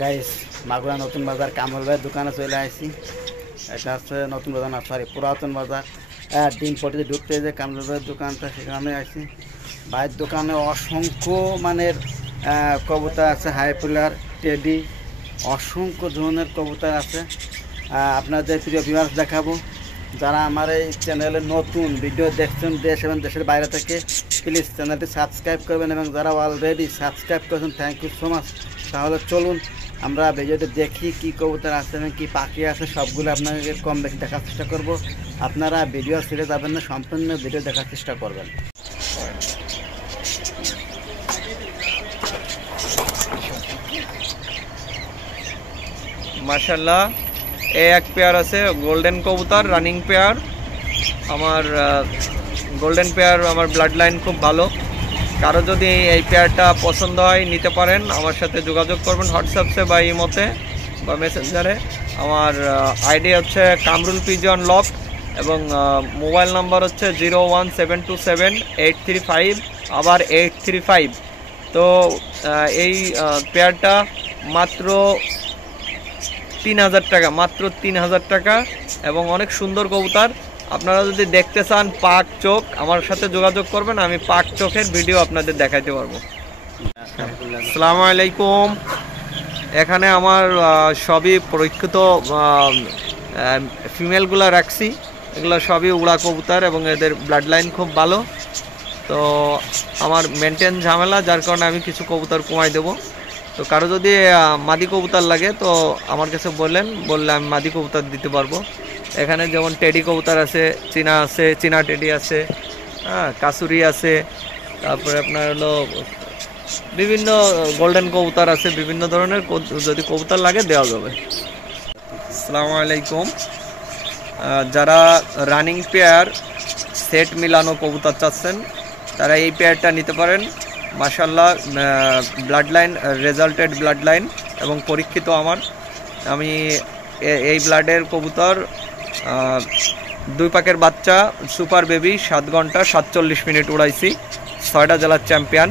Guys Magura নতুন বাজার কামল ভাইয়ের দোকানে চলে আসছি। এটা হচ্ছে নতুন বাজার না, সরি পুরাতন বাজার। ডিম পটিতে ঢুকতে যে কামল ভাইয়ের দোকানটা, সেখানে আসছি। ভাইয়ের দোকানে অসংখ্য মানের কবুতর আছে, হাই পিলার, টেডি, অসংখ্য ধরনের কবুতর আছে। আপনাদের প্রিয় ভিউয়ার্স দেখাবো। যারা আমার এই চ্যানেলে নতুন ভিডিও দেখছেন দেশ এবং দেশের বাইরে থেকে, প্লিজ চ্যানেলটি সাবস্ক্রাইব করবেন, এবং যারা অলরেডি সাবস্ক্রাইব করেছেন থ্যাংক ইউ সো মাচ। তাহলে চলুন আমরা ভিডিওতে দেখি কী কবুতর আছে এবং কী পাখি আছে, সবগুলো আপনাদের কম বেশি দেখার চেষ্টা করব। আপনারা ভিডিও ছেড়ে যাবেন না, সম্পূর্ণ ভিডিও দেখার চেষ্টা করবেন। মাশাআল্লাহ, এক পেয়ার আছে গোল্ডেন কবুতর, রানিং পেয়ার। আমার গোল্ডেন পেয়ার, আমার ব্লাড লাইন খুব ভালো। কারো যদি এই পেয়ারটা পছন্দ হয় নিতে পারেন, আমার সাথে যোগাযোগ করবেন হোয়াটসঅ্যাপে বা ইমোতে বা মেসেঞ্জারে। আমার আইডি হচ্ছে কামরুল পিজন লক, এবং মোবাইল নাম্বার হচ্ছে 01727835835 আবার 835। তো এই পেয়ারটা মাত্র 3000 টাকা, মাত্র 3000 টাকা, এবং অনেক সুন্দর কবুতর। আপনারা যদি দেখতে চান পাক চোখ, আমার সাথে যোগাযোগ করবেন, আমি পাক চোখের ভিডিও আপনাদের দেখাইতে পারবো। আসসালামু আলাইকুম। এখানে আমার সবই পরীক্ষিত ফিমেলগুলো রাখছি। এগুলো সবই উড়া কবুতর এবং এদের ব্লাড লাইন খুব ভালো। তো আমার মেনটেন ঝামেলা, যার কারণে আমি কিছু কবুতর কমাই দেবো। তো কারো যদি মাদি কবুতর লাগে তো আমার কাছে বললে আমি মাদি কবুতর দিতে পারবো। এখানে যেমন টেডি কবুতর আছে, চীনা টেডি আছে, কাসুরি আছে, তারপরে আপনার হলো বিভিন্ন গোল্ডেন কবুতর আছে, বিভিন্ন ধরনের। যদি কবুতর লাগে দেওয়া যাবে। আসসালামু আলাইকুম। যারা রানিং পেয়ার সেট মিলানো কবুতর চাচ্ছেন তারা এই পেয়ারটা নিতে পারেন। মাশাআল্লাহ, blood line resulted blood line এবং পরীক্ষিত। আমি এই ব্লাডের কবুতর 2 পাকের বাচ্চা সুপার বেবি 7 ঘন্টা 47 মিনিট উড়াইছি, 6টা জেলার চ্যাম্পিয়ন।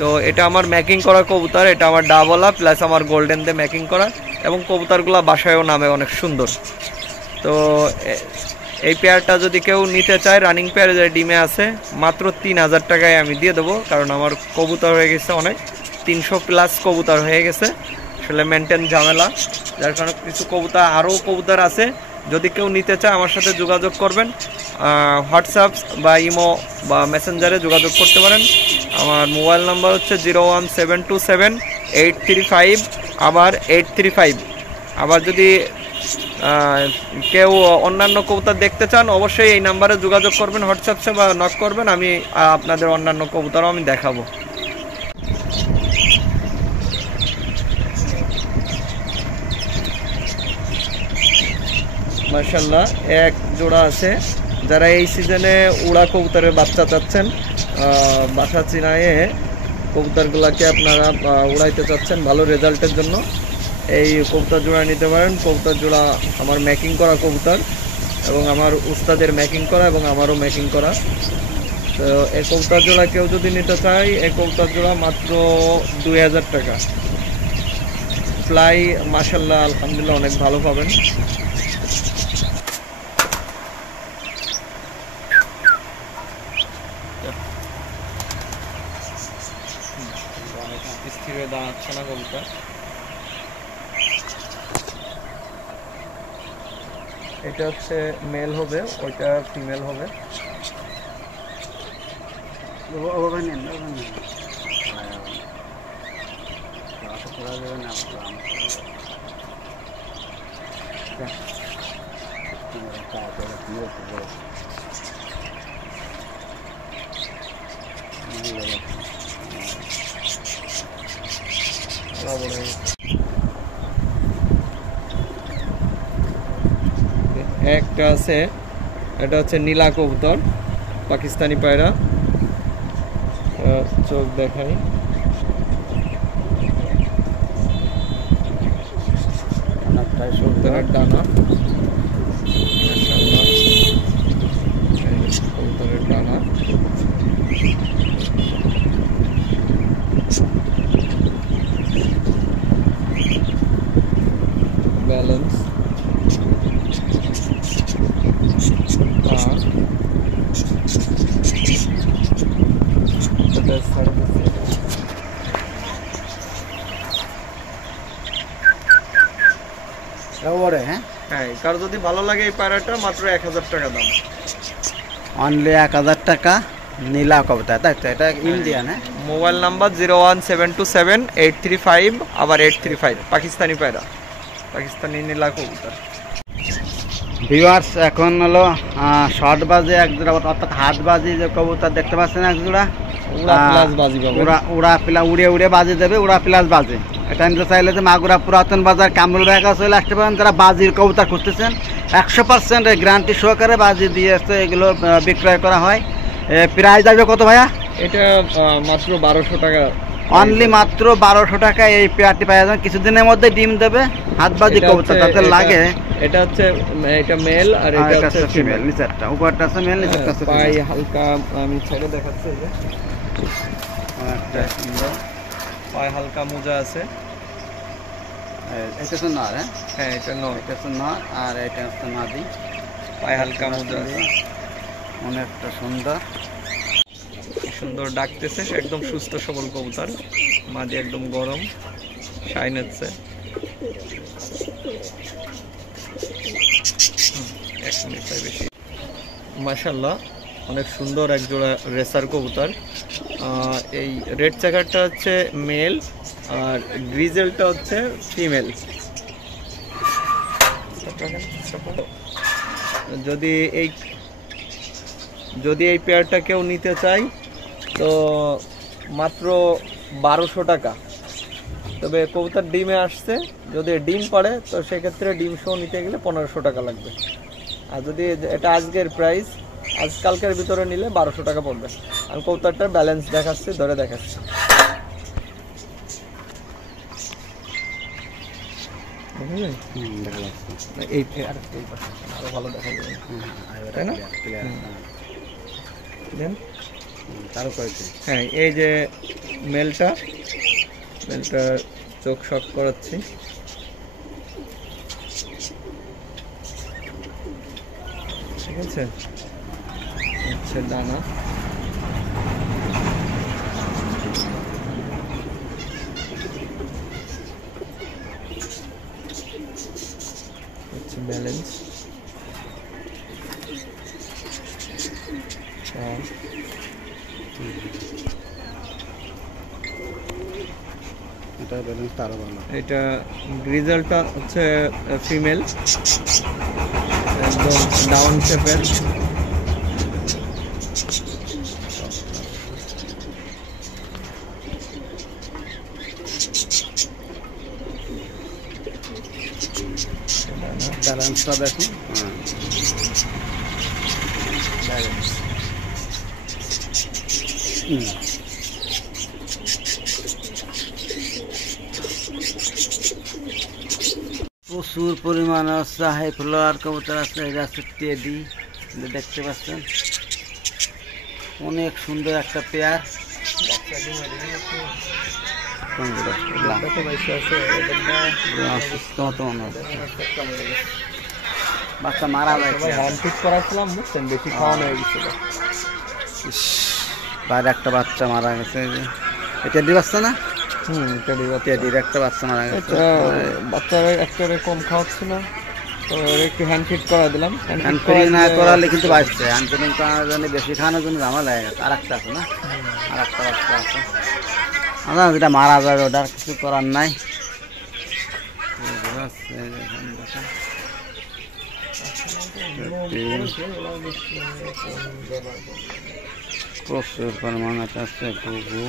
তো এটা আমার ম্যাকিং করা কবুতর, এটা আমার ডাবলা প্লাস আমার গোল্ডেন দিয়ে ম্যাকিং করা, এবং কবুতরগুলো বাসায়ও নামে অনেক সুন্দর। তো এই পেয়ারটা যদি কেউ নিতে চায়, রানিং পেয়ার যে ডিমে আছে, মাত্র 3000 টাকায় আমি দিয়ে দেবো। কারণ আমার কবুতর হয়ে গেছে অনেক, 300 প্লাস কবুতর হয়ে গেছে, আসলে মেনটেন ঝামেলা, যার কারণে কিছু কবুতর আরও কবুতর আছে। যদি কেউ নিতে চায় আমার সাথে যোগাযোগ করবেন, হোয়াটসঅ্যাপ বা ইমো বা মেসেঞ্জারে যোগাযোগ করতে পারেন। আমার মোবাইল নাম্বার হচ্ছে 017278358 আবার 835। আবার যদি কেউ অন্যান্য কবুতর দেখতে চান অবশ্যই এই নাম্বারে যোগাযোগ করবেন, হোয়াটসঅ্যাপে বা নক করবেন, আমি আপনাদের অন্যান্য কবুতরও আমি দেখাবো। মাশাআল্লাহ, এক জোড়া আছে। যারা এই সিজনে উড়া কবুতরের বাচ্চা চাচ্ছেন, বাসা চিনায়ে কবুতরগুলোকে আপনারা উড়াইতে চাচ্ছেন ভালো রেজাল্টের জন্য, এই কবুতর জোড়া নিতে পারেন। কবুতর জোড়া আমার ম্যাকিং করা কবুতর, এবং আমার উস্তাদের ম্যাকিং করা এবং আমারও ম্যাকিং করা। তো এই কবুতর জোড়া কেউ যদি নিতে চায়, এই কবুতর জোড়া মাত্র 2000 টাকা। ফ্লাই মাশাআল্লাহ আলহামদুলিল্লাহ অনেক ভালো পাবেন। স্থির হয়ে দাঁড়াচ্ছে না কবুতর। এটা হচ্ছে মেল হবে, ওইটা ফিমেল হবে। একটা আছে, এটা হচ্ছে নীলা কবুতর, পাকিস্তানি পায়রা। চোখ দেখাই, কবুতরের ডানা, কবুতরের ডানা। ওরে হ্যাঁ, হ্যাঁ, কারো যদি ভালো লাগে এই পায়রাটা মাত্র 1000 টাকা দাম। অনলি 1000 টাকা নীলা কবুতর, তাই তো? এটা ইন্ডিয়ান হ্যাঁ। মোবাইল নাম্বার 01727835835 আবার 835, পাকিস্তানি পায়রা, পাকিস্তানি নীলা কবুতর। ভিউয়ার্স এখন হলো 6 বাজে এক জোড়া, অর্থাৎ 8 বাজে যে কবুতর দেখতে পাচ্ছেন এক জোড়া উড়া প্লাস বাজি পাবে। উড়া প্লাস উড়ে উড়ে বাজে দেবে, উড়া প্লাস বাজে। এটা নিতে চাইলে যে মাগুরা পুরাতন বাজার কামরুল ভাইয়ের কাছে চলে আসতে পারেন। যারা বাজির কবুতর খুঁজতেছেন 100% গ্যারান্টি সহকারে বাজি দিয়ে আসতে এগুলো বিক্রয় করা হয়। প্রাইস আসবে কত ভাইয়া? এটা মাত্র 1200 টাকা। অনলি মাত্র 1200 টাকা এই পেয়ারটি পাওয়া যাবে। কিছুদিনের মধ্যে ডিম দেবে। হাতবাজি কবুতর তাতে লাগে। এটা হচ্ছে এটা মেল আর এটা হচ্ছে ফিমেল। নিচেরটা উপরটা আছে মেল, নিচেরটা আছে পাই ফিমেল। হালকা আমি ছেড়ে দেখাচ্ছি, এই যে একটা সুন্দর পায়ে হালকা মোজা আছে। এটা তো নর হ্যাঁ, হ্যাঁ এটা নয়, এটা তো নর আর এটা হচ্ছে মাদি। পায়ে হালকা মোজা আছে, অনেকটা সুন্দর। সুন্দর ডাকতেছে, একদম সুস্থ সবল কবুতর। মাদি একদম গরম, শাইন হচ্ছে। 1 মিনিট বেশি। মাশাআল্লাহ, অনেক সুন্দর এক জোড়া রেসার কবুতর। এই রেড চেকারটা হচ্ছে মেল আর গ্রিজেলটা হচ্ছে ফিমেল। যদি এই পেয়ারটা কেউ নিতে চায় তো মাত্র 1200 টাকা। তবে কবুতর ডিমে আসছে, যদি ডিম পড়ে তো সেক্ষেত্রে ডিম সহ নিতে গেলে 1500 টাকা লাগবে। আর যদি এটা আজকের প্রাইস, আজকালকের ভিতরে নিলে 1200 টাকা পড়বে। আমি কবুতরটার ব্যালেন্স দেখাচ্ছি, ধরে দেখাচ্ছি। আরো ভালো দেখা যাবে, তাই না? হ্যাঁ, এই যে মেলটা চোখ শক করাচ্ছি। ঠিক আছে, হচ্ছে ডানা। হচ্ছে ব্যালেন্স। এটা ব্যালেন্স আরো ভালো। এটা গ্রিজেলটা হচ্ছে ফিমেল, একদম ডাউন শেপের। ব্যালেন্সটা দেখুন। ব্যালেন্স প্রচুর পরিমাণে হচ্ছে হাই ফ্লাওয়ার কবুতর আছে। এটা আছে টেডি, দেখতে পাচ্ছেন অনেক সুন্দর একটা পেয়ার। বাচ্চা মারা যাচ্ছে, হ্যান্ড ফিট করাছিলাম, বুঝছেন, বেশি খাওয়ানো হয়ে গেছিল। বাইরে একটা বাচ্চা মারা গেছে। এটা টেডি বাচ্চা না? টেডির একটা বাচ্চা মারা গেছে। বাচ্চারা একেবারে কম খাওয়াচ্ছিল, তো একটু হ্যান্ড ফিট করা দিলাম। হ্যান্ড ফিটিং না করালে কিন্তু বাঁচছে। হ্যান্ড ফিটিং করার জন্য বেশি খাওয়ানোর জন্য ঝামেলা হয়ে গেছে। আর একটা আছে না, আর একটা বাচ্চা আছে। আচ্ছা, যেটা মারা যাবে ওটা আর কিছু করার নাই। প্রচুর পরিমাণে আছে ঘুঘু।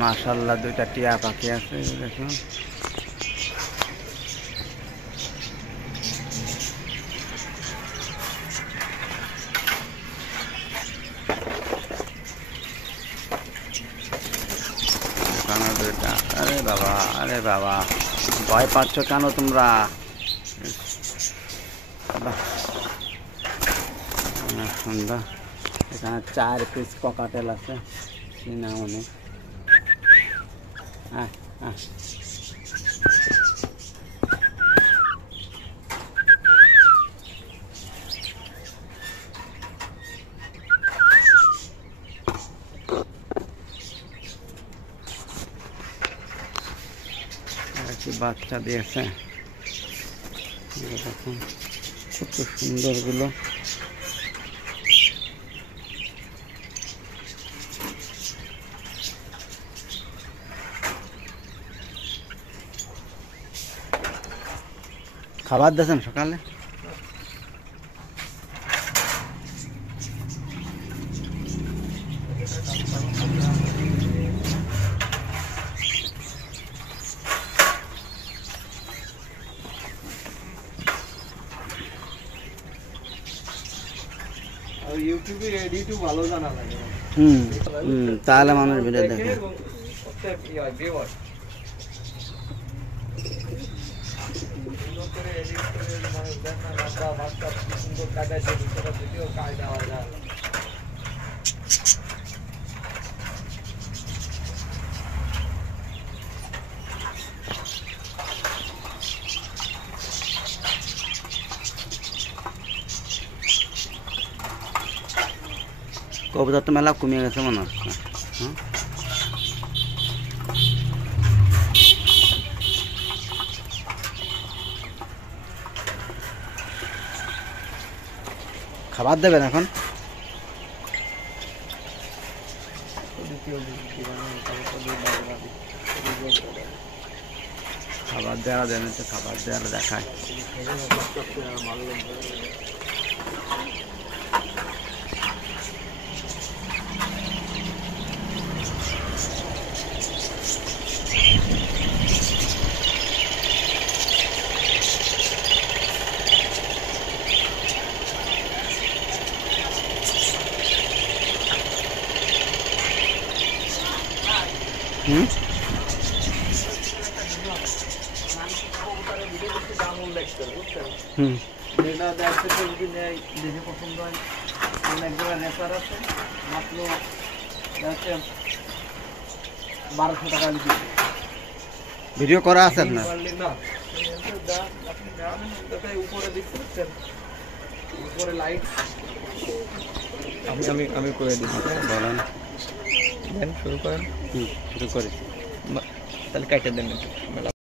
মাশাআল্লাহ, দুইটা টিয়া পাখি আছে দেখুন। আরে বাবা, আরে বাবা, ভয় পাচ্ছ কেন তোমরা? অনেক সুন্দর। এখানে 4 পিস ককাটেল আছে, চিনা অনেক। বাচ্চা দিয়েছে, দেখুন কত সুন্দর গুলো। খাবার দিয়েছেন সকালে? আর ইউটিউবে এডিটও ভালো জানা লাগে। তাহলে মানুষ ভিডিও দেখে। সুন্দর করে এডিট করে মানুষ দেখে না, বাচ্চা সুন্দর কাটাইছে, ভিডিও কায়দা হয় না। কবুতর তো মেলা কমিয়ে গেছে মনে হচ্ছে। খাবার দেবেন এখন? খাবার দেওয়া দেন, তো খাবার দেওয়া দেখায়। এটা দেখতে যদি নেয়, দেখে পছন্দ হয়, অনেক জায়গায় রেফার আছে, মাত্র 1200 টাকা লিখে ভিডিও করা আছে আপনার? না, আপনি দেখাবেন, উপরে দেখতে পাচ্ছেন, উপরে লাইট। আমি করে দিচ্ছি, বলেন। দেন শুরু করেন। শুরু করি। তাহলে কাটে দেন মেলা